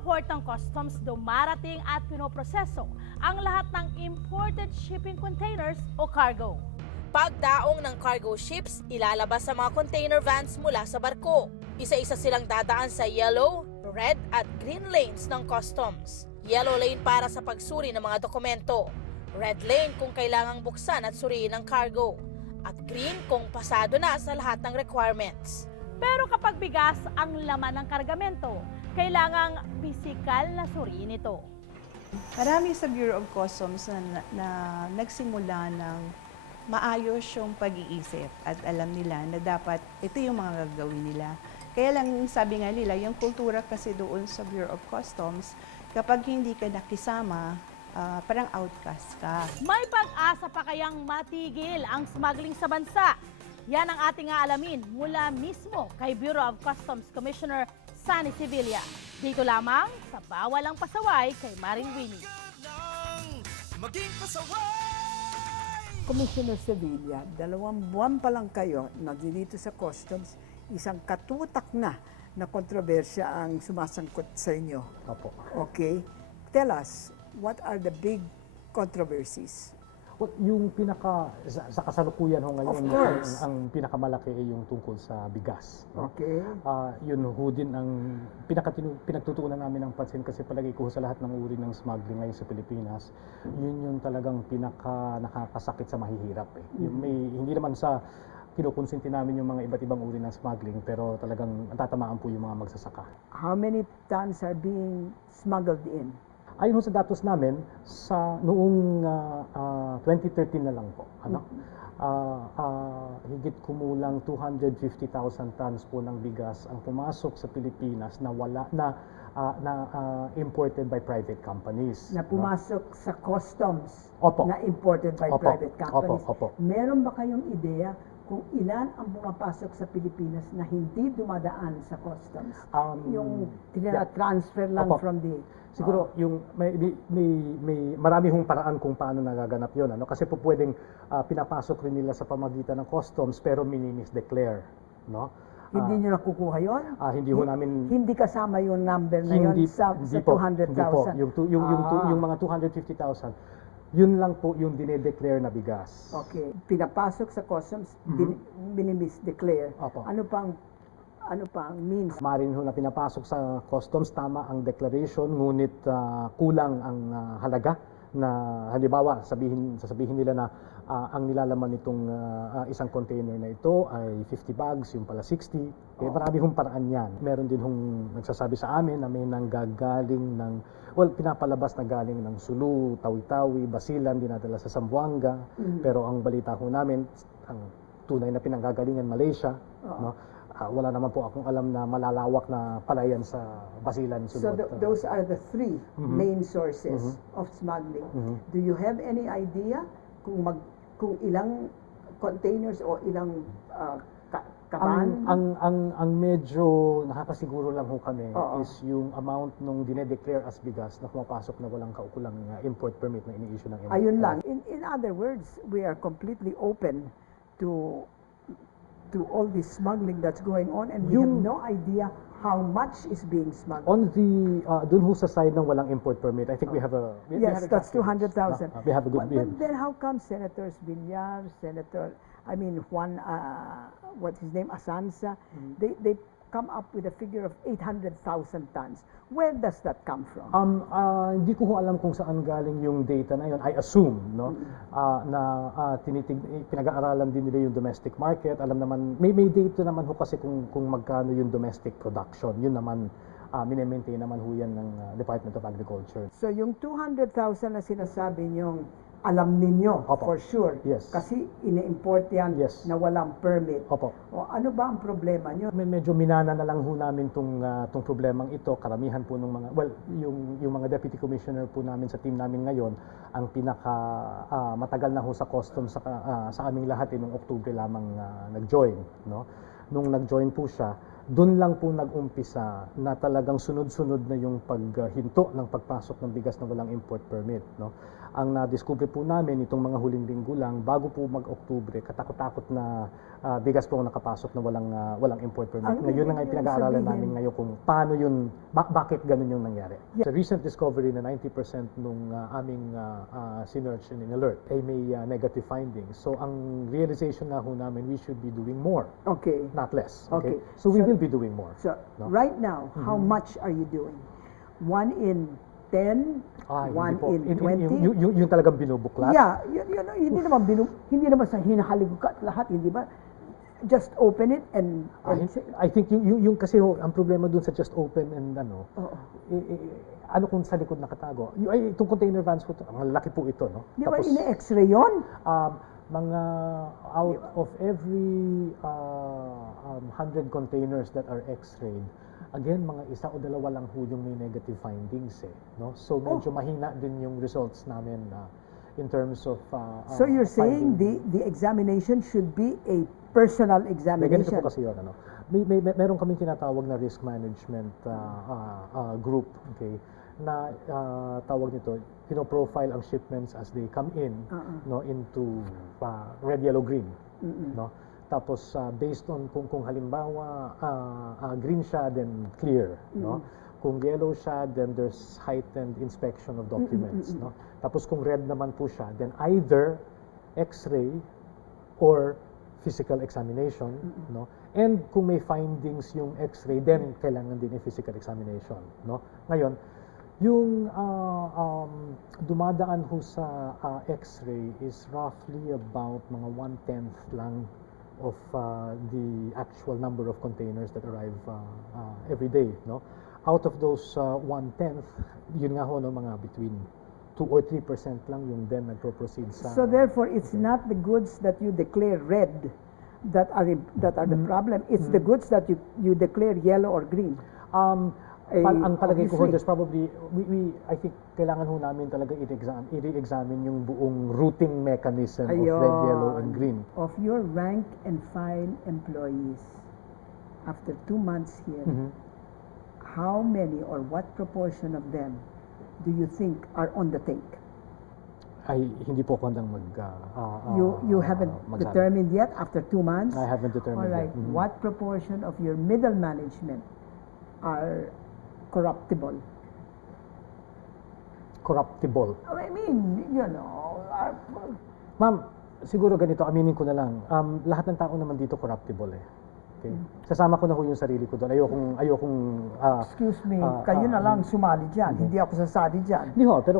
port ng customs dumarating at pinoproseso ang lahat ng imported shipping containers o cargo. Pagdaong ng cargo ships, ilalabas sa mga container vans mula sa barko. Isa-isa silang dadaan sa yellow, red at green lanes ng customs. Yellow lane para sa pagsuri ng mga dokumento. Red lane kung kailangang buksan at suriin ang cargo. At green kung pasado na sa lahat ng requirements. Pero kapag bigas ang laman ng kargamento, kailangang pisikal na suriin ito. Marami sa Bureau of Customs na nagsimula ng maayos yung pag-iisip at alam nila na dapat ito yung mga gagawin nila. Kaya lang sabi nga nila, yung kultura kasi doon sa Bureau of Customs, kapag hindi ka nakisama, parang outcast ka. May pag-asa pa kayang matigil ang smuggling sa bansa? Yan ang ating aalamin mula mismo kay Bureau of Customs Commissioner Sunny Sevilla. Dito lamang sa Bawal ang Pasaway kay Maring Winnie. Commissioner Sevilla, 2 buwan pa lang kayo na dito sa Customs, isang katutak na kontrobersya ang sumasangkot sa inyo. Opo. Okay? Tell us, what are the big controversies? Well, yung sa kasalukuyan ho ngayon, Of course. ang pinakamalaki ay yung tungkol sa bigas. No? Okay? Yun ho din ang pinagtutuunan namin ng pansin kasi palagi ko sa lahat ng uri ng smuggling ngayon sa Pilipinas, yun yung talagang nakakasakit sa mahihirap. Yung hindi naman sa kinukonsinti namin yung mga iba't ibang uri ng smuggling, pero talagang tatamaan po yung mga magsasaka. How many tons are being smuggled in? Ayon ho sa datos namin, sa noong 2013 na lang po, higit kumulang 250,000 tons po ng bigas ang pumasok sa Pilipinas na imported by private companies. Na pumasok sa customs Opo. na imported by Opo. private companies. Opo. Meron ba kayong ideya kung ilan ang pumapasok sa Pilipinas na hindi dumadaan sa customs? Yung transfer lang Opo. from the... Siguro yung may marami hong paraan kung paano nagaganap 'yon, kasi po pwedeng pinapasok rin nila sa pamagitan ng customs pero minimis-declare, no? Hindi nyo nakukuha yun? Hindi ho namin Hindi kasama yung number na yun sa po, 200,000? Hindi po. Yung mga 250,000, yun lang po yung dinedeclare na bigas. Okay. Pinapasok sa customs, minimis-declare. Opo. Ano pa ang means? Marin ho na pinapasok sa customs, tama ang declaration, ngunit kulang ang halaga na halimbawa sasabihin nila na ang nilalaman nitong isang container na ito ay 50 bags, yung pala 60. Marami hong paraan yan. Meron din hong nagsasabi sa amin na may nanggagaling ng, pinapalabas na galing ng Sulu, Tawi-Tawi, Basilan, dinadala sa Zamboanga. Pero ang balita ho namin, ang tunay na pinanggagalingan Malaysia, no? Wala naman po akong alam na malalawak na palayan sa Basilan. So those are the 3 main sources of smuggling. Do you have any idea kung ilang containers o ilang kaban? Ang medyo nakakasiguro lang ho kami is yung amount nung dinedeclare as bigas na pumapasok na walang kaukulang import permit na ini-issue ng import. Ayun lang. In other words, we are completely open to all this smuggling that's going on, and we have no idea how much is being smuggled. On the dun ho sa side ng walang import permit, I think we have a Yes, that's 200,000. We have a good But then how come Senators Villar, Juan, what's his name, Asanza, they come up with a figure of 800,000 tons. Where does that come from? Hindi ko ho alam kung saan galing yung data na yun. I assume, no, na pinag-aaralan din nila yung domestic market. Alam naman, may data naman ho kasi kung magkano yung domestic production. Yun naman, mini-maintain naman ho yan ng Department of Agriculture. So yung 200,000 na sinasabi niyong alam ninyo, Opo. for sure. Yes. Kasi ine-import yan Yes. na walang permit. Opo. O ano ba ang problema niyo? Medyo minana na lang ho namin tong problemang ito. Karamihan po ng mga, yung mga deputy commissioner po namin sa team namin ngayon, ang pinaka matagal na ho sa customs sa aming lahat noong October lamang nag-join, no? Nung nag-join po siya, doon lang po nag-umpisa na talagang sunod-sunod na yung paghinto ng pagpasok ng bigas na walang import permit, no? Ang na-discover po namin itong mga huling linggo lang, bago po mag-Oktubre, katakot-takot na bigas po ang nakapasok na walang import permit. Ang Ngayon na nga ibig pinag-aaralan sabihin- namin ngayon kung paano yun, bakit ganun yung nangyari. Sa recent discovery na 90% nung aming sinearch and in-alert ay may negative findings. So ang realization na ho namin, we should be doing more, Okay. not less. Okay. So we So- will be doing more. So, No? right now, how much are you doing? 1 in 10? Hindi 1 po. in 20? Yung talagang binubuklat. Yeah, hindi naman sa hinahaligukat lahat, hindi ba? Just open it and say, I think yung kasi ho, ang problema dun sa just open and ano, oo. ano kung sa likod nakatago. Itong container vans po, ang laki po ito, no? Di ba Tapos, ine-x-ray yun? mga out of every 100 containers that are x-rayed, again, mga isa o dalawa lang ho yung may negative findings eh, no? So medyo mahina din yung results namin in terms of So you're saying finding. the examination should be a personal May ganito examination? po kasi yun, ano? Meron kaming tinatawag na risk management group, okay, na tawag nito, profile ang shipments as they come in, no, into red, yellow, green, no? Tapos based on kung halimbawa green siya, then clear, no? Kung yellow siya, then there's heightened inspection of documents, no? Tapos kung red naman po siya, then either x-ray or physical examination, no? And kung may findings yung x-ray, then kailangan din yung physical examination, no? Ngayon, yung dumadaan ho sa x-ray is roughly about mga 1/10 lang of the actual number of containers that arrive every day, no? Out of those 1/10, yun nga ho, no, mga between 2 or 3% lang yung then nagpo-proceed sa... So therefore, it's not the goods that you declare red that are the problem. It's the goods that you declare yellow or green. Ang palagay ko ho, Obviously. there's probably, I think kailangan ho namin talaga i-re-examine yung buong routing mechanism of red, yellow, and green. Of your rank and file employees, after 2 months here, how many or what proportion of them do you think are on the take? Ay, hindi po ako handang You haven't magsabi. determined yet after 2 months? I haven't All determined right. yet. Mhm. What proportion of your middle management are corruptible? Corruptible. I mean, Ma'am, siguro ganito, aminin ko na lang. Lahat ng tao naman dito corruptible eh. Okay? Sasama ko na ho yung sarili ko doon. Ayokong excuse me, kayo na lang sumali dyan. Hindi ako sasali dyan. Hindi ho, pero